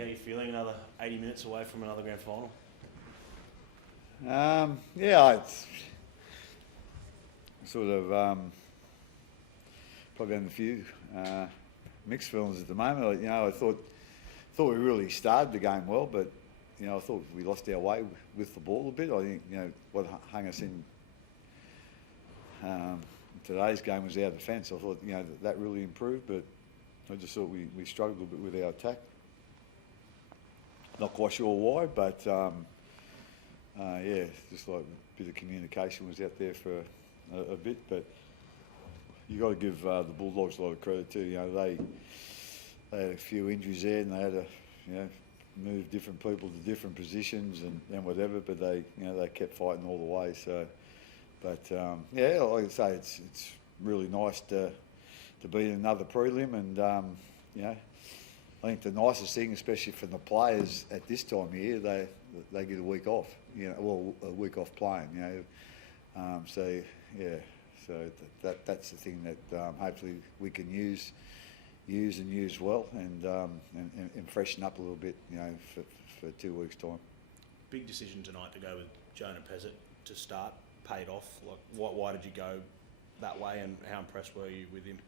how you feeling? Another 80 minutes away from another grand final. Yeah, it's sort of probably having a few mixed feelings at the moment. I thought we really started the game well, but I thought we lost our way with the ball a bit. I think what hung us in today's game was our defence. I thought that really improved, but I just thought we struggled a bit with our attack. Not quite sure why, but just like a bit of communication was out there for a bit. But you got to give the Bulldogs a lot of credit too. They had a few injuries there, and they had to move different people to different positions and whatever. But they kept fighting all the way. So, but like I say, it's really nice to be in another prelim, and I think the nicest thing, especially for the players at this time of year, they get a week off. A week off playing. So that's the thing that hopefully we can use well, and freshen up a little bit. For 2 weeks' time. Big decision tonight to go with Jonah Pez to start. Paid off. Like, why did you go that way, and how impressed were you with him?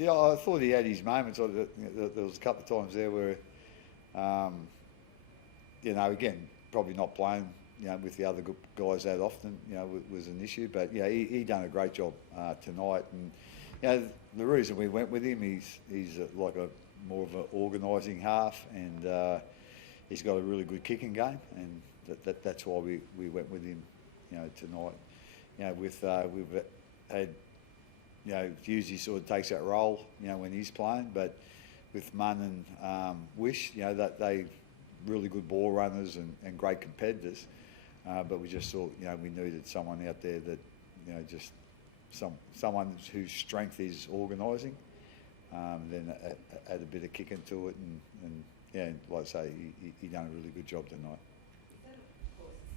I thought he had his moments. There was a couple of times there where, again, probably not playing, with the other guys that often, was an issue. But he done a great job tonight. And the reason we went with him, he's like a more of an organising half, and he's got a really good kicking game, and that's why we went with him, tonight. We've had. Usually sort of takes that role, when he's playing, but with Munn and Wish, that they really good ball runners and great competitors, but we just thought, we needed someone out there that, just someone whose strength is organising, then add a bit of kick into it, and like I say, he done a really good job tonight. Is that,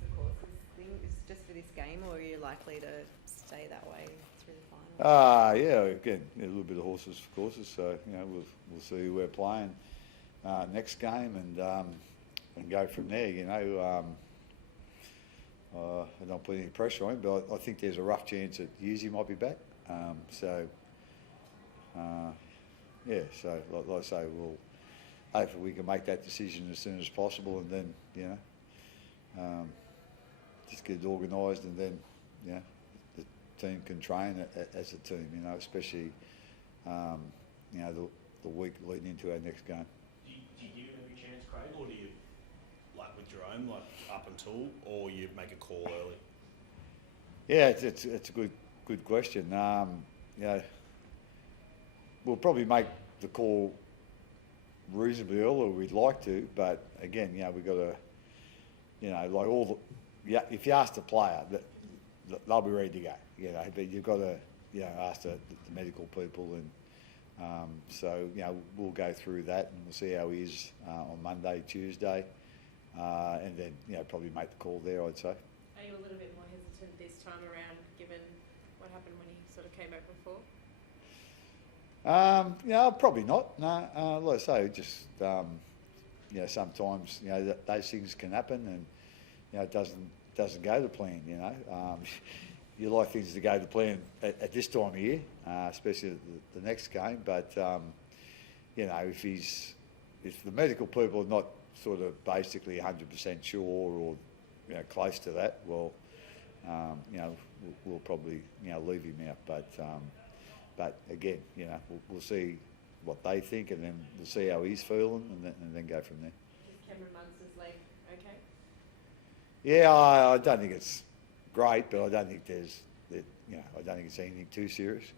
of course, the thing is just for this game, or are you likely to stay that way through the final? Again, a little bit of horses for courses. So we'll see who we're playing next game, and go from there. I don't put any pressure on him, but I think there's a rough chance that Husey might be back. So like I say, we'll hopefully we can make that decision as soon as possible, and then just get it organised, and then the team can train as a team, especially the week leading into our next game. Do you give him every chance, Craig, or do you, like with Jerome, up until, or you make a call early? Yeah, it's a good question. We'll probably make the call reasonably early, or we'd like to, but again, we've got to, if you ask the player, they'll be ready to go, but you've got to, ask the medical people, and so, we'll go through that, and we'll see how he is on Monday, Tuesday, and then, probably make the call there, I'd say. Are you a little bit more hesitant this time around, given what happened when he sort of came back before? Probably not. No, like I say, just sometimes those things can happen, and it doesn't go to plan. You like things to go to plan at this time of year, especially the next game. But if the medical people are not sort of basically 100% sure, or close to that, well, we'll probably leave him out. But again, we'll see what they think, and then we'll see how he's feeling, and then go from there. Is Cameron Munster's leg okay? Yeah, I don't think it's great, but I don't think I don't think it's anything too serious.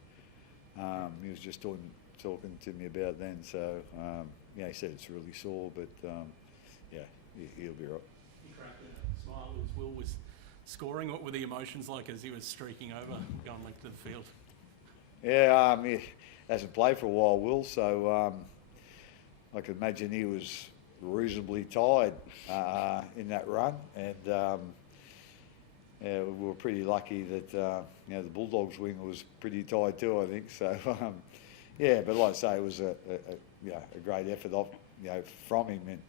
He was just talking to me about it then, so he said it's really sore, but he'll be right. He cracked a smile as Will was scoring. What were the emotions like as he was streaking over, going length of the field? Yeah, he hasn't played for a while, Will, so I can imagine he was reasonably tired in that run, and we were pretty lucky that the Bulldogs wing was pretty tired too, I think. So Yeah, but like I say, it was a great effort from him, and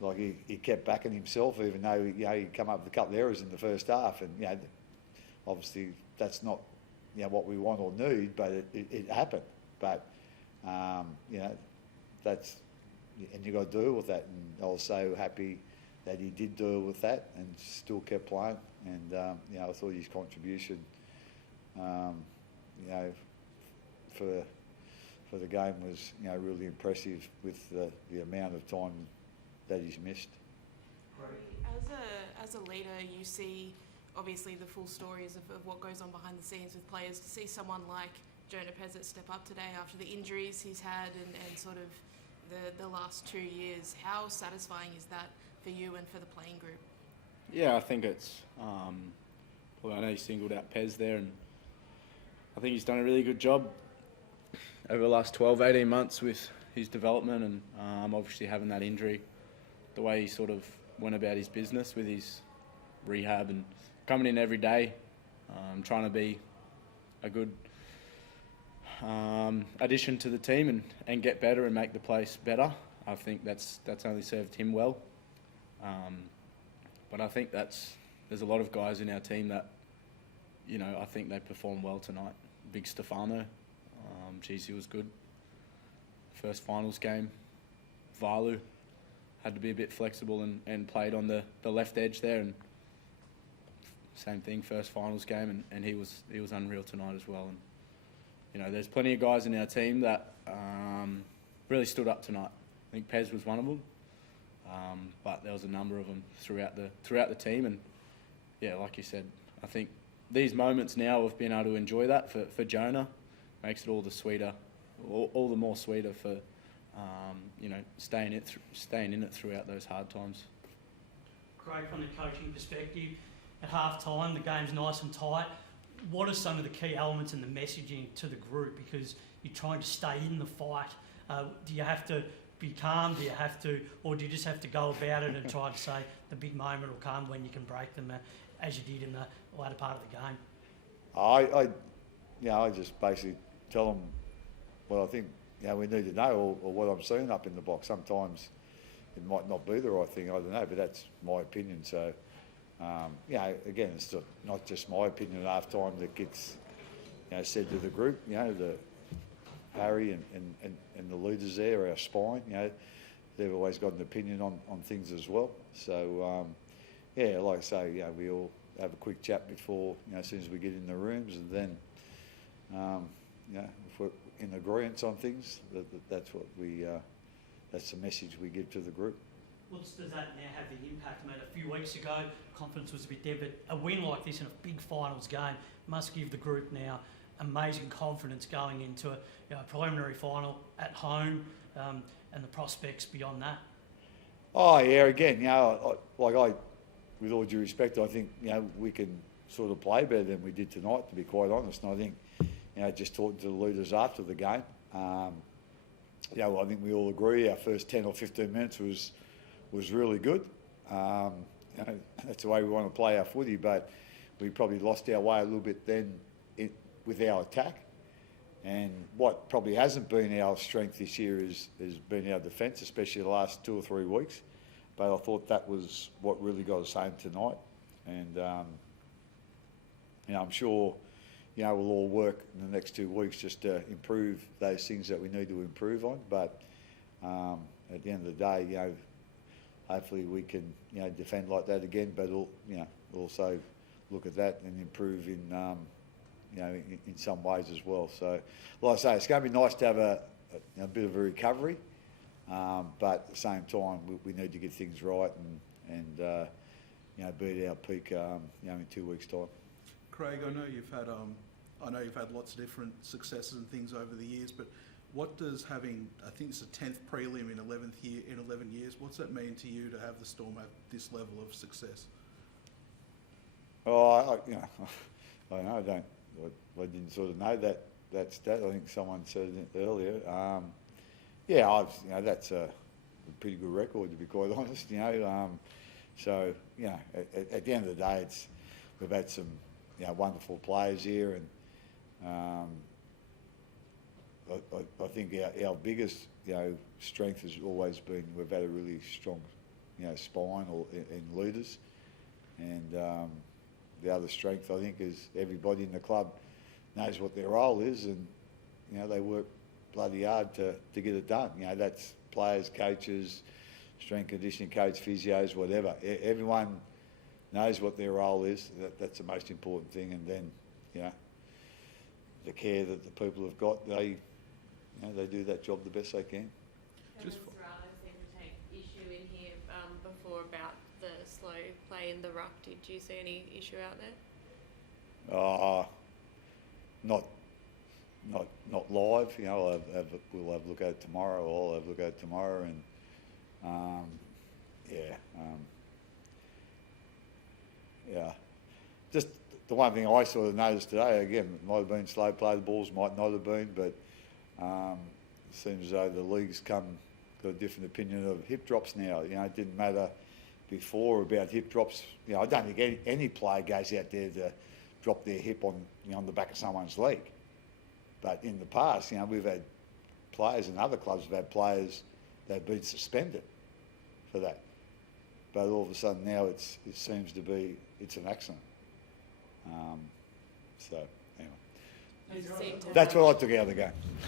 like he kept backing himself, even though he come up with a couple of errors in the first half, and obviously that's not what we want or need, but it happened. But that's, and you got to deal with that, and I was so happy that he did deal with that and still kept playing, and I thought his contribution for the game was really impressive with the amount of time that he's missed. As a leader, you see obviously the full stories of what goes on behind the scenes with players. To see someone like Jonah Pez step up today after the injuries he's had and sort of the last 2 years, how satisfying is that for you and for the playing group? Yeah, I think it's, well, I know you singled out Pez there, and I think he's done a really good job over the last 12, 18 months with his development, and obviously having that injury, the way he sort of went about his business with his rehab and coming in every day, trying to be a good addition to the team and get better and make the place better. I think that's only served him well. But I think there's a lot of guys in our team that, I think they performed well tonight. Big Stefano, he was good. First finals game, Valu had to be a bit flexible and played on the left edge there, and same thing, first finals game, and he was unreal tonight as well. And there's plenty of guys in our team that really stood up tonight. I think Pez was one of them, but there was a number of them throughout the team. And yeah, like you said, I think these moments now of being able to enjoy that for Jonah makes it all the sweeter, all the more sweeter for staying in it throughout those hard times. Craig, from the coaching perspective, at half time the game's nice and tight. What are some of the key elements in the messaging to the group? Because you're trying to stay in the fight. Do you have to be calm? Do you have to, or do you just have to go about it and try to say the big moment will come when you can break them, as you did in the latter part of the game? I just basically tell them what I think we need to know, or what I'm seeing up in the box. Sometimes it might not be the right thing, I don't know, but that's my opinion. So, again, it's not just my opinion at half time that gets said to the group. The Harry and the leaders there, our spine, they've always got an opinion on things as well. So, like I say, we all have a quick chat before, as soon as we get in the rooms, and then, if we're in agreement on things, that's what that's the message we give to the group. Does that now have the impact, mate? A few weeks ago, confidence was a bit there, but a win like this in a big finals game must give the group now amazing confidence going into a preliminary final at home, and the prospects beyond that. Oh yeah, again, with all due respect, I think we can sort of play better than we did tonight, to be quite honest. And I think just talking to the leaders after the game, I think we all agree our first 10 or 15 minutes was really good. That's the way we want to play our footy, but we probably lost our way a little bit then with our attack. And what probably hasn't been our strength this year has been our defence, especially the last 2 or 3 weeks. But I thought that was what really got us home tonight. And, I'm sure, we'll all work in the next 2 weeks just to improve those things that we need to improve on. But at the end of the day, hopefully we can, defend like that again, but also look at that and improve in some ways as well. So, like I say, it's going to be nice to have a bit of a recovery, but at the same time, we need to get things right and be at our peak, in 2 weeks' time. Craig, I know you've had lots of different successes and things over the years, but what does having, I think it's the 10th prelim in 11 years, what's that mean to you to have the Storm at this level of success? Oh, I didn't sort of know that stat. I think someone said it earlier. That's a pretty good record, to be quite honest. So at the end of the day, we've had some wonderful players here, and I think our biggest, strength has always been we've had a really strong, spine in leaders, and the other strength I think is everybody in the club knows what their role is, and they work bloody hard to get it done. That's players, coaches, strength conditioning coach, physios, whatever. Everyone knows what their role is. That's the most important thing, and then the care that the people have got, they do that job the best they can. Just Kevin Serrano seemed to take issue in here before about the slow play in the ruck. Did you see any issue out there? Not live. We'll have a look at it tomorrow. I'll have a look at it tomorrow, and just the one thing I sort of noticed today, again, it might have been slow play, the balls might not have been, but it seems as though the league's got a different opinion of hip drops now. It didn't matter before about hip drops. I don't think any player goes out there to drop their hip on the back of someone's leg. But in the past, we've had players, and other clubs have had players that have been suspended for that. But all of a sudden now it seems to be it's an accident. So anyway, You seem to that's what I took out of the game.